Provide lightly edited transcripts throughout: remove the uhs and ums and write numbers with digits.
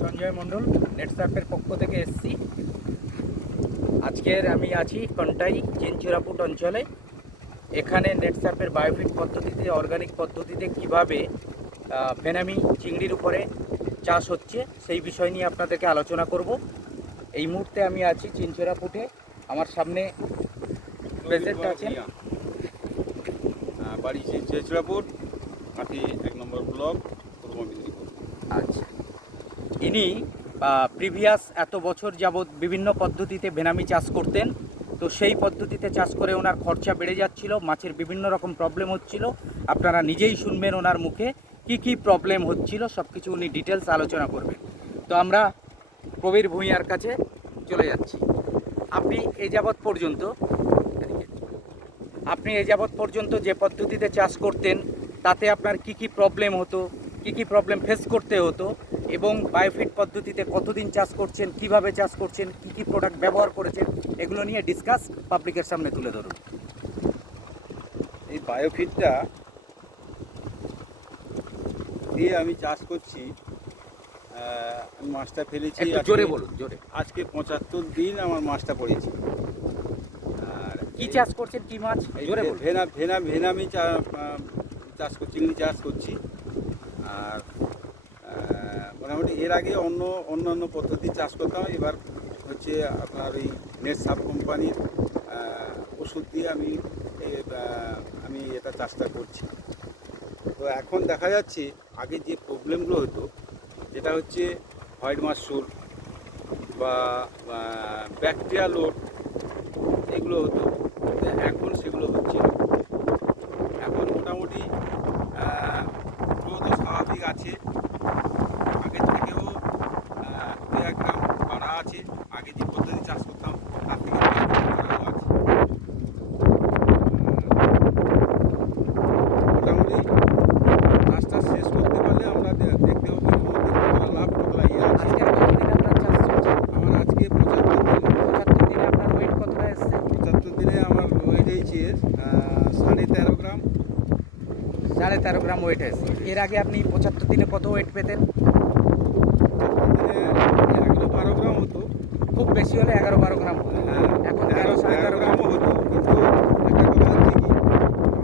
সঞ্জয় মণ্ডল নেটসার্ফের পক্ষ থেকে এসেছি। আজকের আমি আছি কন্টাই চিনচিরাপুট অঞ্চলে। এখানে নেটসার্ফের বায়োফিট পদ্ধতিতে, অর্গানিক পদ্ধতিতে কিভাবে ভেনামি চিংড়ির উপরে চাষ হচ্ছে সেই বিষয় নিয়ে আপনাদেরকে আলোচনা করব। এই মুহূর্তে আমি আছি চিনচিরাপুটে। আমার সামনে প্রেজেন্ট আছেন বাড়ি চিনচিরাপুট, মাটি 1 নম্বর ব্লক, পূর্ব মেদিনীপুর। আচ্ছা, ইনি প্রিভিয়াস এত বছর যাবৎ বিভিন্ন পদ্ধতিতে ভেনামি চাষ করতেন। তো সেই পদ্ধতিতে চাষ করে ওনার খরচা বেড়ে যাচ্ছিল, মাছের বিভিন্ন রকম প্রবলেম হচ্ছিল। আপনারা নিজেই শুনবেন ওনার মুখে কি প্রবলেম হচ্ছিল, সব কিছু উনি ডিটেলস আলোচনা করবেন। তো আমরা প্রবীর ভূঁইয়ার কাছে চলে যাচ্ছি। আপনি এ যাবৎ পর্যন্ত যে পদ্ধতিতে চাষ করতেন তাতে আপনার কি প্রবলেম হতো, কি প্রবলেম ফেস করতে হতো, এবং বায়োফিট পদ্ধতিতে কতদিন চাষ করছেন, কিভাবে চাষ করছেন, কি প্রোডাক্ট ব্যবহার করেছেন, এগুলো নিয়ে ডিসকাস পাবলিকের সামনে তুলে ধরুন। এই বায়োফিটটা দিয়ে আমি চাষ করছি। আমি মাছটা ফেলেছি, জোরে বলুন, জোরে। আজকে 75 দিন আমার মাছটা পড়েছে। আর কি চাষ করছেন, কি মাছ? জোরে বলুন। ভেনামি চাষ করছি, চিংড়ি চাষ করছি। আর মোটামুটি এর আগে অন্যান্য পদ্ধতি চাষ করতাম। এবার হচ্ছে আপনার ওই নেটসার্ফ কোম্পানির ওষুধ দিয়ে আমি এটা চাষটা করছি। তো এখন দেখা যাচ্ছে আগে যে প্রবলেমগুলো হতো, যেটা হচ্ছে হোয়াইট মাশরুম বা ব্যাকটেরিয়া লোড, এগুলো হতো। তো এখন সেগুলো হচ্ছে না। এখন মোটামুটি গ্রোথ স্বাভাবিক আছে, আগের থেকেও 2-1 গ্রাম বাড়া আছে। আগে যে পদ্ধতি চাষ করতাম তার থেকে 2-1 গ্রাম বাড়াও আছে। মোটামুটি চাষটা শেষ করতে পারলে আমরা দেখতে হবে এর মধ্যে কতটা লাভ, কতটা আছে। আজকে কতদিন আপনার চাষ চলছে? আমার আজকে 75 দিন। 75 দিনে আপনার ওয়েট কতটা এসছে? 75 দিনে আমার ওয়েট হয়েছে 13.5 গ্রাম। 13.5 গ্রাম ওয়েট এসছে। এর আগে আপনি 75 দিনে কত ওয়েট পেতেন? 75 দিনে 11-12 গ্রাম হতো। খুব বেশি হলে 11-12 গ্রাম হতো। হ্যাঁ, এখন 13 গ্রামও হতো। কিন্তু একটা কথা হচ্ছে কি,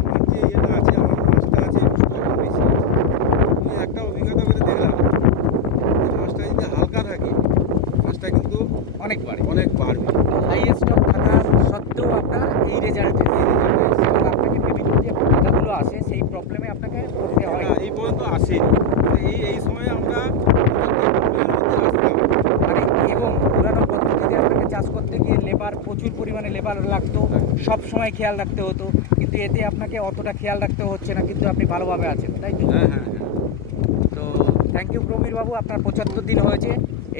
আমার যে ইয়েটা আছে, আমার মাছটা আছে একটু কম বেশি আছে। আমি একটা অভিজ্ঞতা করে দেখলাম, যে মাছটা যদি হালকা থাকে মাছটা কিন্তু অনেক বাড়ে। অনেক বাড়বে। হাই স্টক থাকা সত্ত্বেও আপনার এই রেজাল্ট এবং আপনাকে বিভিন্ন যে বাধাগুলো আসে সেই প্রবলেমে আপনাকে পড়তে হয়। না, এই পর্যন্ত আসেনি। মানে এই সময়ে আমরা আসতাম। মানে এবং পুরানো পদ্ধতিতে আপনাকে চাষ করতে গিয়ে প্রচুর পরিমাণে লেবার লাগতো, সব সময় খেয়াল রাখতে হতো। কিন্তু এতে আপনাকে অতটা খেয়াল রাখতে হচ্ছে না, কিন্তু আপনি ভালোভাবে আছেন, তাই তো? হ্যাঁ হ্যাঁ হ্যাঁ। তো থ্যাংক ইউ প্রবীর বাবু, আপনার 75 দিন হয়েছে,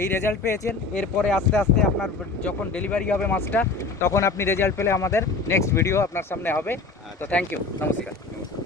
এই রেজাল্ট পেয়েছেন। এরপরে আস্তে আস্তে আপনার যখন ডেলিভারি হবে মাছটা, তখন আপনি রেজাল্ট পেলে আমাদের নেক্সট ভিডিও আপনার সামনে হবে। তো থ্যাংক ইউ, নমস্কার। নমস্কার।